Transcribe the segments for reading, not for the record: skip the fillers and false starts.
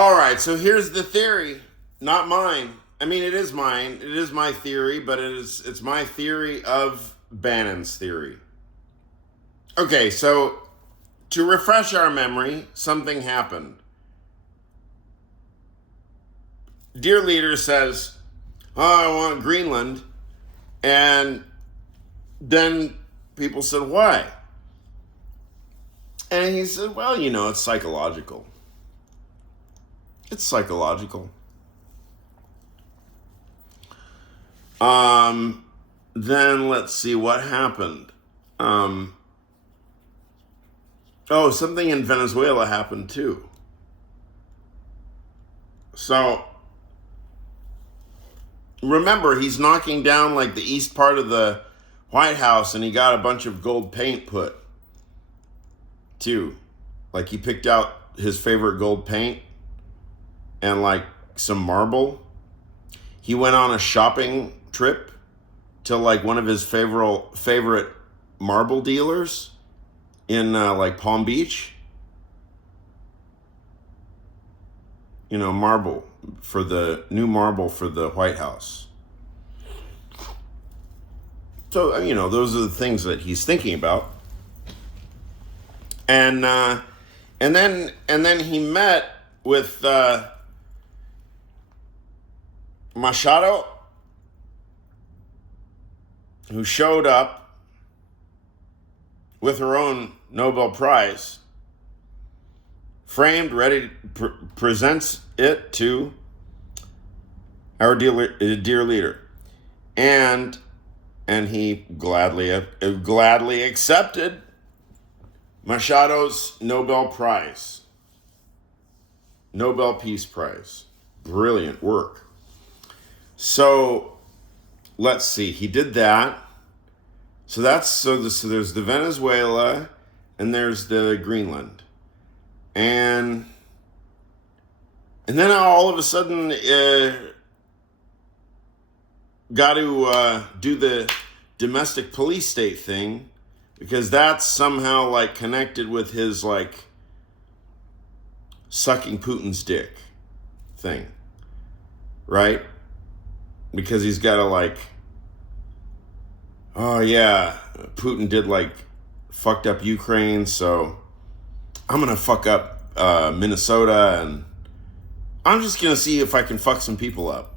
All right, so here's the theory, not mine. I mean, it is mine. It is my theory, but it's my theory of Bannon's theory. Okay, so to refresh our memory, something happened. Dear Leader says, "Oh, I want Greenland," and then people said, "Why?" And he said, "Well, it's psychological. It's psychological." Then let's see what happened. Something in Venezuela happened too. So remember, he's knocking down like the east part of the White House, and he got a bunch of gold paint put too. Like, he picked out his favorite gold paint and like some marble. He went on a shopping trip to like one of his favorite marble dealers in like Palm Beach. Marble for the new marble for the White House. So, those are the things that he's thinking about. And then he met with Machado, who showed up with her own Nobel Prize, framed, ready to presents it to our dear leader, and he gladly accepted Machado's Nobel Prize, Nobel Peace Prize. Brilliant work. So let's see. He did that. So there's the Venezuela, and there's the Greenland, and then all of a sudden got to do the domestic police state thing, because that's somehow like connected with his like sucking Putin's dick thing, right? Because he's got to like, oh yeah, Putin did like fucked up Ukraine, so I'm gonna fuck up Minnesota, and I'm just gonna see if I can fuck some people up,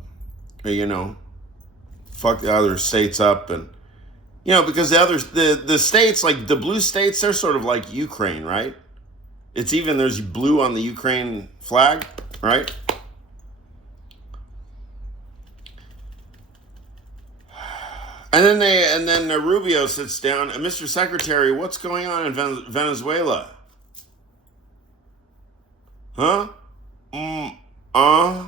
fuck the other states up, and because the states, like the blue states, they're sort of like Ukraine, right? It's even, there's blue on the Ukraine flag, right? And then Rubio sits down, and Mr. Secretary, what's going on in Venezuela? Huh? Huh?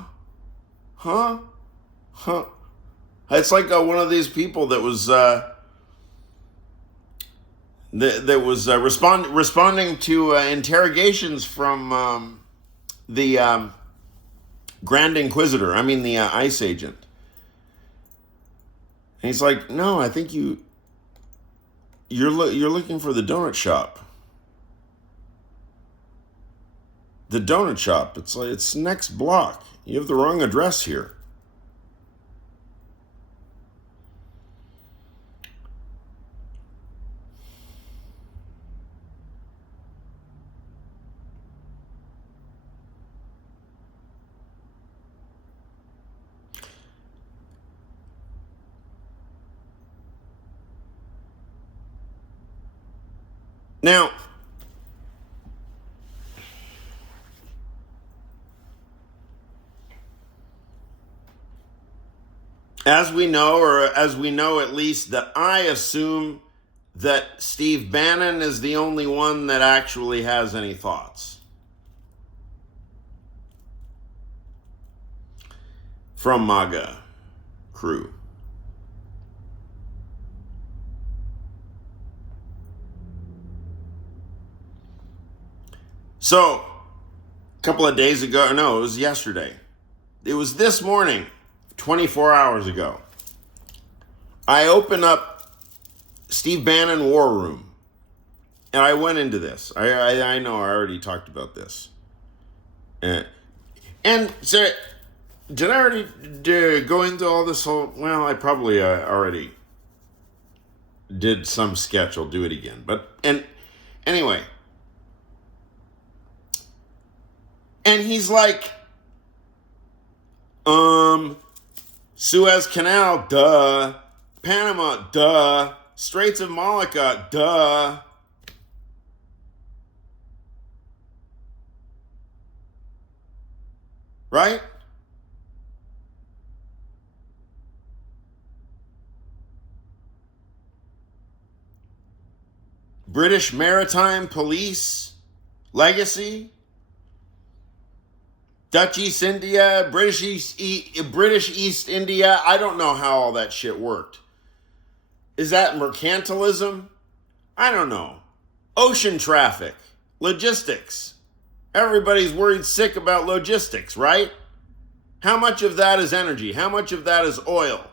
It's like one of these people that was responding to interrogations from the Grand Inquisitor. I mean, the ICE agent. And he's like, "No, I think you're looking for the donut shop. The donut shop. It's next block. You have the wrong address here." Now, as we know at least, that I assume that Steve Bannon is the only one that actually has any thoughts from MAGA crew. So, a couple of days ago, no, it was yesterday. It was this morning, 24 hours ago. I opened up Steve Bannon War Room, and I went into this. I know I already talked about this. And so, did I already go into all this whole? Well, I probably already did some sketch. I'll do it again. And anyway, and he's like, Suez Canal, duh. Panama, duh. Straits of Malacca, duh. Right? British Maritime Police legacy, Dutch East India, British East India. I don't know how all that shit worked. Is that mercantilism? I don't know. Ocean traffic, logistics. Everybody's worried sick about logistics, right? How much of that is energy? How much of that is oil?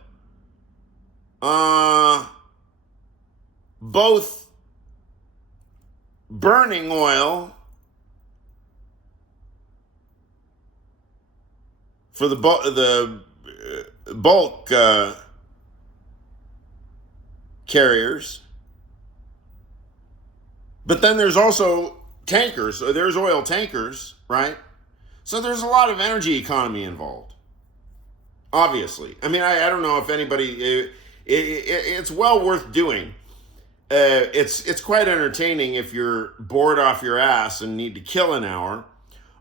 Both burning oil for the bulk carriers, but then there's also tankers. So there's oil tankers, right? So there's a lot of energy economy involved. Obviously, I mean, I don't know if anybody. It's well worth doing. It's quite entertaining if you're bored off your ass and need to kill an hour.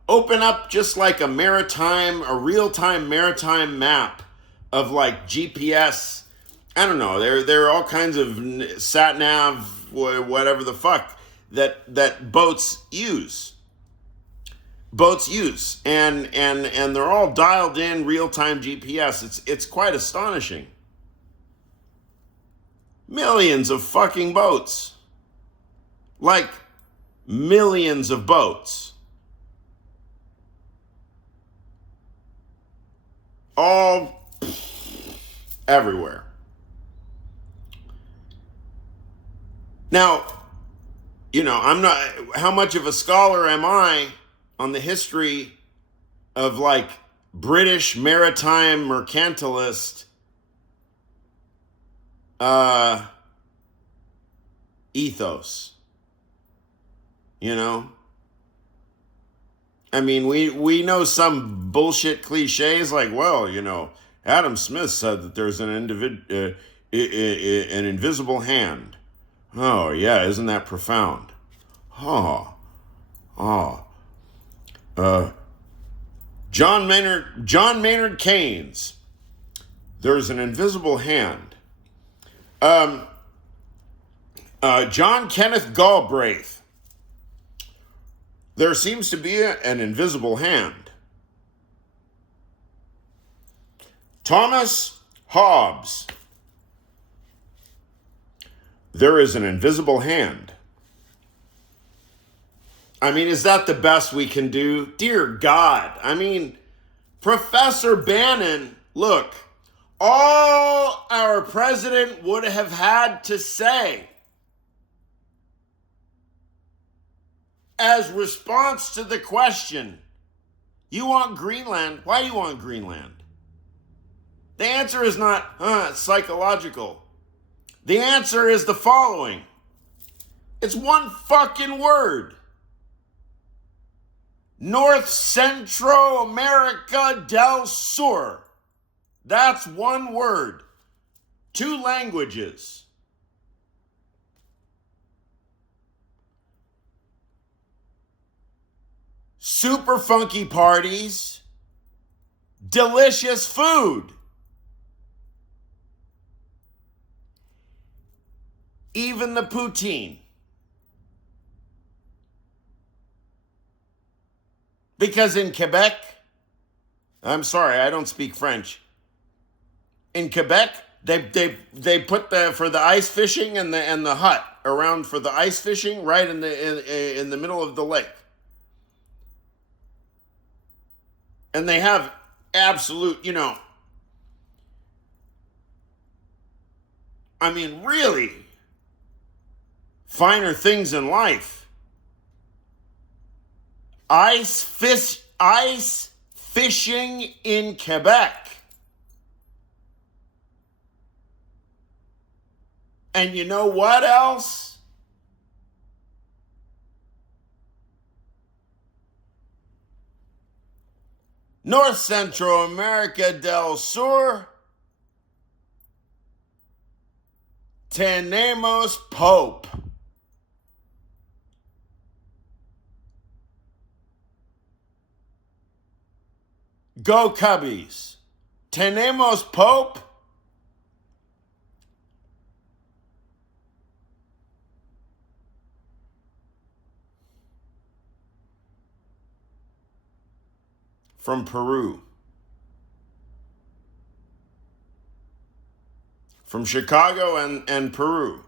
Open up just like a real-time maritime map of like GPS. I don't know. There are all kinds of sat nav, whatever the fuck that boats use. And they're all dialed in real-time GPS. It's quite astonishing. Millions of fucking boats. Like millions of boats. All everywhere. Now, I'm not, how much of a scholar am I on the history of like British maritime mercantilist ethos? I mean, we know some bullshit cliches like, well, Adam Smith said that there's an invisible hand. Oh, yeah, isn't that profound? John Maynard Keynes. There's an invisible hand. John Kenneth Galbraith. There seems to be an invisible hand. Thomas Hobbes. There is an invisible hand. I mean, is that the best we can do? Dear God. I mean, Professor Bannon, look, all our president would have had to say as response to the question, you want Greenland? Why do you want Greenland? The answer is not, it's psychological. The answer is the following. It's one fucking word. North Central America del Sur. That's one word. 2 languages. Super funky parties. Delicious food. Even the poutine. Because in Quebec, I'm sorry, I don't speak French. In Quebec, they put for the ice fishing and the hut around for the ice fishing right in the middle of the lake. And they have absolute, I mean, really finer things in life. Ice fishing in Quebec. And you know what else? North Central America del Sur, tenemos Pope. Go Cubbies. Tenemos Pope. From Peru. From Chicago and Peru.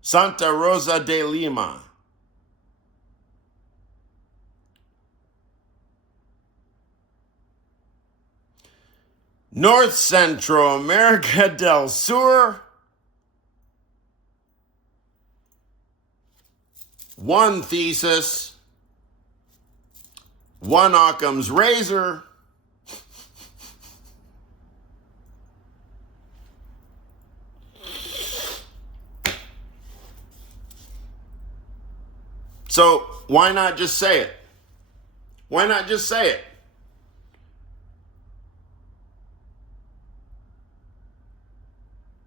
Santa Rosa de Lima. North Central America del Sur. One thesis. One Occam's razor. So why not just say it? Why not just say it?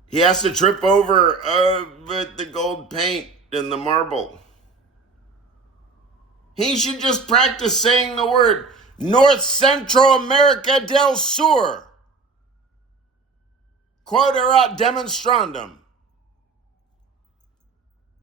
He has to trip over the gold paint and the marble. He should just practice saying the word North Central America del Sur. Quod erat demonstrandum.